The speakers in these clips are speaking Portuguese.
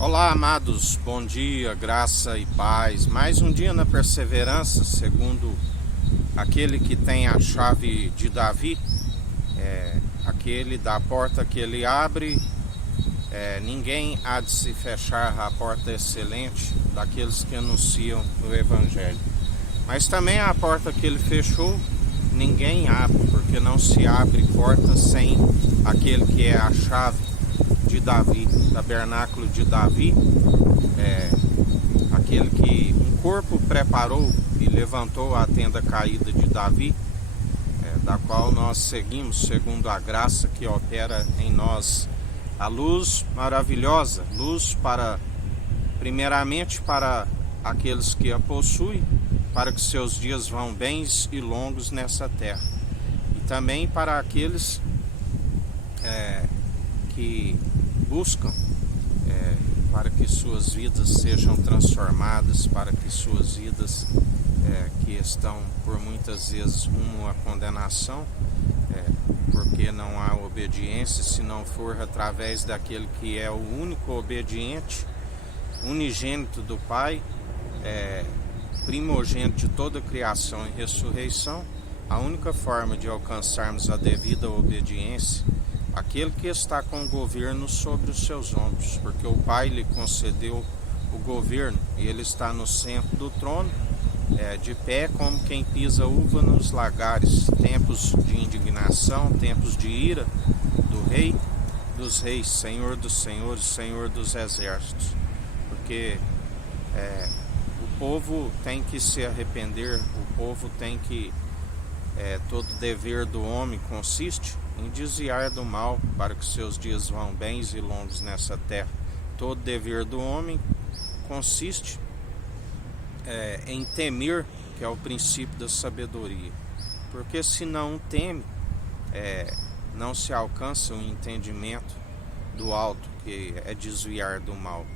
Olá, amados, bom dia, graça e paz. Mais um dia na perseverança, segundo aquele que tem a chave de Davi, aquele da porta que ele abre, ninguém há de se fechar a porta excelente daqueles que anunciam o Evangelho. Mas também a porta que ele fechou, ninguém abre, porque não se abre porta sem aquele que é a chave de Davi, tabernáculo de Davi, aquele que um corpo preparou e levantou a tenda caída de Davi, da qual nós seguimos segundo a graça que opera em nós, a luz maravilhosa, luz primeiramente para aqueles que a possuem, para que seus dias vão bens e longos nessa terra, e também para aqueles que buscam para que suas vidas sejam transformadas, para que suas vidas que estão por muitas vezes rumo à condenação, porque não há obediência se não for através daquele que é o único obediente, unigênito do Pai, primogênito de toda a criação e ressurreição. A única forma de alcançarmos a devida obediência, aquele que está com o governo sobre os seus ombros, porque o Pai lhe concedeu o governo e ele está no centro do trono, de pé como quem pisa uva nos lagares, tempos de indignação, tempos de ira do Rei dos Reis, Senhor dos Senhores, Senhor dos Exércitos, porque o povo tem que se arrepender, o povo tem que, todo dever do homem consiste em desviar do mal, para que seus dias vão bens e longos nessa terra. Todo dever do homem consiste em temer, que é o princípio da sabedoria, porque se não teme, não se alcança o entendimento do alto, que é desviar do mal.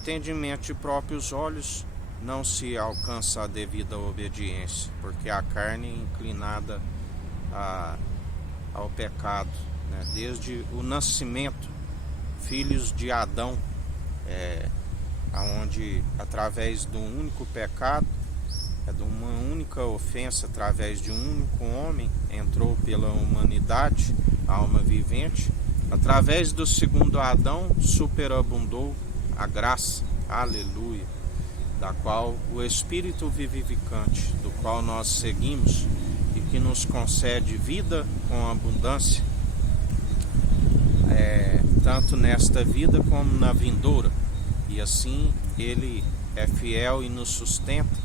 Entendimento de próprios olhos, não se alcança a devida obediência, porque a carne é inclinada ao pecado, desde o nascimento, filhos de Adão, aonde através de um único pecado, de uma única ofensa, através de um único homem, entrou pela humanidade, a alma vivente. Através do segundo Adão superabundou a graça, aleluia, da qual o Espírito vivificante, do qual nós seguimos e que nos concede vida com abundância, tanto nesta vida como na vindoura, e assim ele é fiel e nos sustenta,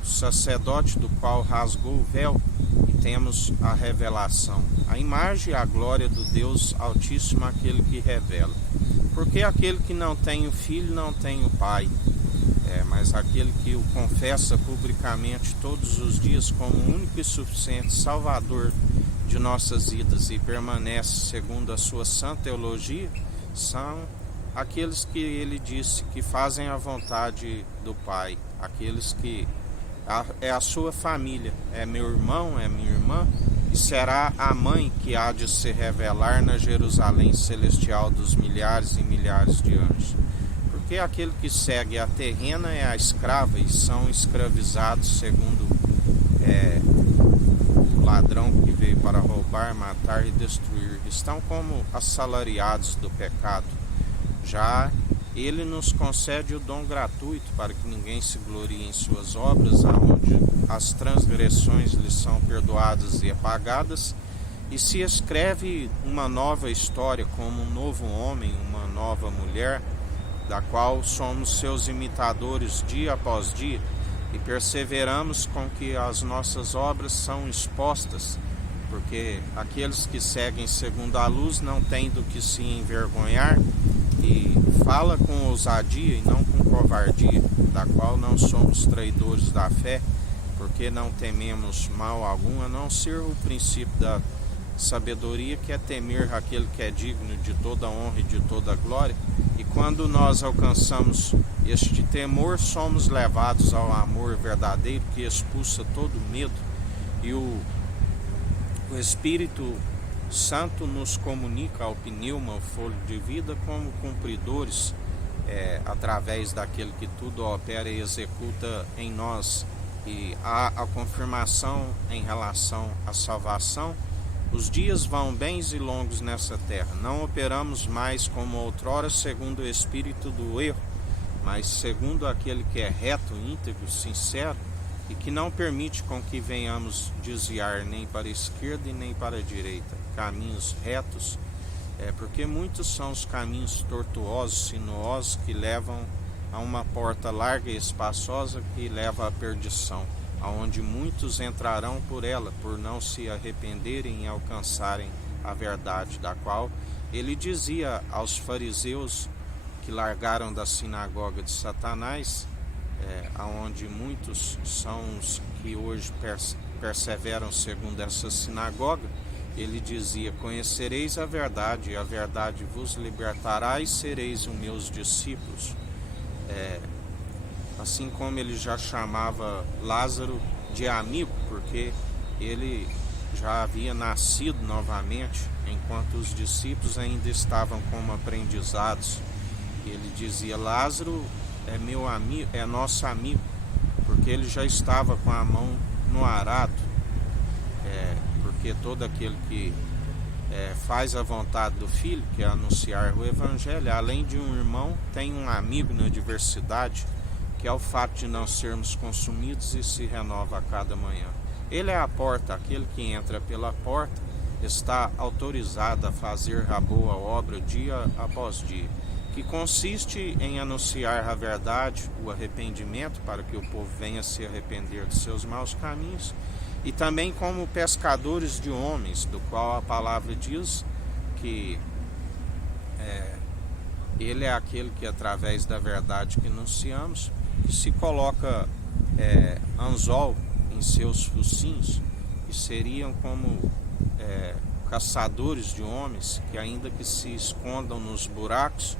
o sacerdote do qual rasgou o véu, e temos a revelação, a imagem e a glória do Deus Altíssimo, aquele que revela, porque aquele que não tem o Filho não tem o Pai, mas aquele que o confessa publicamente todos os dias como o único e suficiente Salvador de nossas vidas e permanece segundo a sua santa teologia, são aqueles que ele disse que fazem a vontade do Pai, aqueles que é a sua família, é meu irmão, é minha irmã, e será a mãe que há de se revelar na Jerusalém celestial dos milhares e milhares de anjos. Porque aquele que segue a terrena é a escrava, e são escravizados segundo o ladrão que veio para roubar, matar e destruir. Estão como assalariados do pecado. Já ele nos concede o dom gratuito para que ninguém se glorie em suas obras, aonde as transgressões lhe são perdoadas e apagadas, e se escreve uma nova história como um novo homem, uma nova mulher, da qual somos seus imitadores dia após dia, e perseveramos com que as nossas obras são expostas, porque aqueles que seguem segundo a luz não têm do que se envergonhar, e fala com ousadia e não com covardia, da qual não somos traidores da fé, porque não tememos mal algum, a não ser o princípio da sabedoria, que é temer aquele que é digno de toda honra e de toda glória. E quando nós alcançamos este temor, somos levados ao amor verdadeiro, que expulsa todo medo, e o Espírito Santo nos comunica ao pneuma, o fôlego de vida, como cumpridores através daquele que tudo opera e executa em nós, e há a confirmação em relação à salvação. Os dias vão bens e longos nessa terra. Não operamos mais como outrora segundo o espírito do erro, mas segundo aquele que é reto, íntegro, sincero, e que não permite com que venhamos desviar nem para a esquerda e nem para a direita. Caminhos retos, porque muitos são os caminhos tortuosos, sinuosos, que levam a uma porta larga e espaçosa que leva à perdição, aonde muitos entrarão por ela, por não se arrependerem e alcançarem a verdade, da qual ele dizia aos fariseus que largaram da sinagoga de Satanás, aonde muitos são os que hoje perseveram segundo essa sinagoga. Ele dizia: conhecereis a verdade, e a verdade vos libertará, e sereis os meus discípulos. Assim como ele já chamava Lázaro de amigo, porque ele já havia nascido novamente, enquanto os discípulos ainda estavam como aprendizados. Ele dizia: Lázaro é meu amigo, é nosso amigo, porque ele já estava com a mão no arado, porque todo aquele que faz a vontade do Filho, que é anunciar o Evangelho, além de um irmão, tem um amigo na adversidade, que é o fato de não sermos consumidos e se renova a cada manhã. Ele é a porta, aquele que entra pela porta está autorizado a fazer a boa obra dia após dia, que consiste em anunciar a verdade, o arrependimento, para que o povo venha se arrepender de seus maus caminhos, e também como pescadores de homens, do qual a palavra diz que ele é aquele que, através da verdade que anunciamos, que se coloca anzol em seus focinhos, que seriam como caçadores de homens, que ainda que se escondam nos buracos,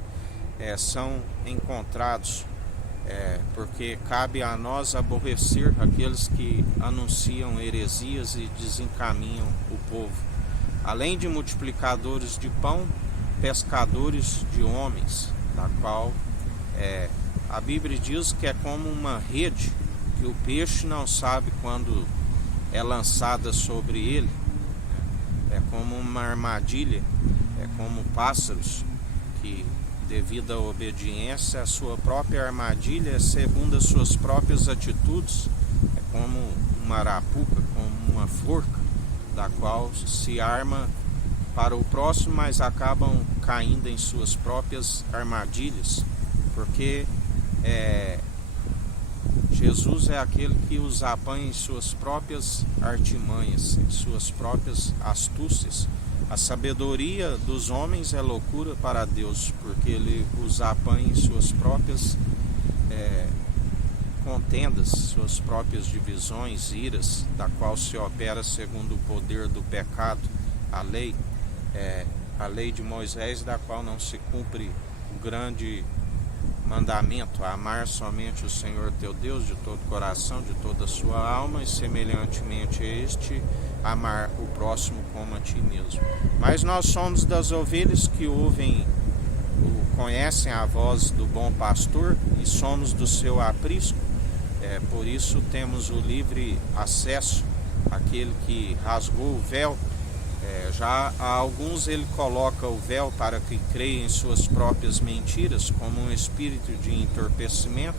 são encontrados, porque cabe a nós aborrecer aqueles que anunciam heresias e desencaminham o povo. Além de multiplicadores de pão, pescadores de homens, da qual a Bíblia diz que é como uma rede, que o peixe não sabe quando é lançada sobre ele, é como uma armadilha, é como pássaros que, devido à obediência, a sua própria armadilha, segundo as suas próprias atitudes, é como uma arapuca, como uma forca, da qual se arma para o próximo, mas acabam caindo em suas próprias armadilhas, porque Jesus é aquele que os apanha em suas próprias artimanhas, em suas próprias astúcias. A sabedoria dos homens é loucura para Deus, porque ele os apanha em suas próprias contendas, suas próprias divisões, iras, da qual se opera segundo o poder do pecado, a lei de Moisés, da qual não se cumpre o grande mandamento: amar somente o Senhor teu Deus de todo o coração, de toda a sua alma, e semelhantemente a este, amar o próximo como a ti mesmo. Mas nós somos das ovelhas que conhecem a voz do bom pastor, e somos do seu aprisco. Por isso temos o livre acesso àquele que rasgou o véu. Já a alguns ele coloca o véu para que creiam em suas próprias mentiras, como um espírito de entorpecimento,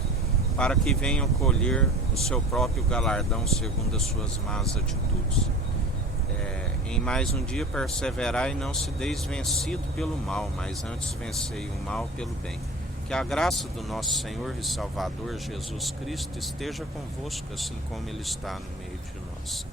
para que venham colher o seu próprio galardão segundo as suas más atitudes. Em mais um dia perseverai e não se deis vencido pelo mal, mas antes vencei o mal pelo bem. Que a graça do nosso Senhor e Salvador Jesus Cristo esteja convosco, assim como Ele está no meio de nós.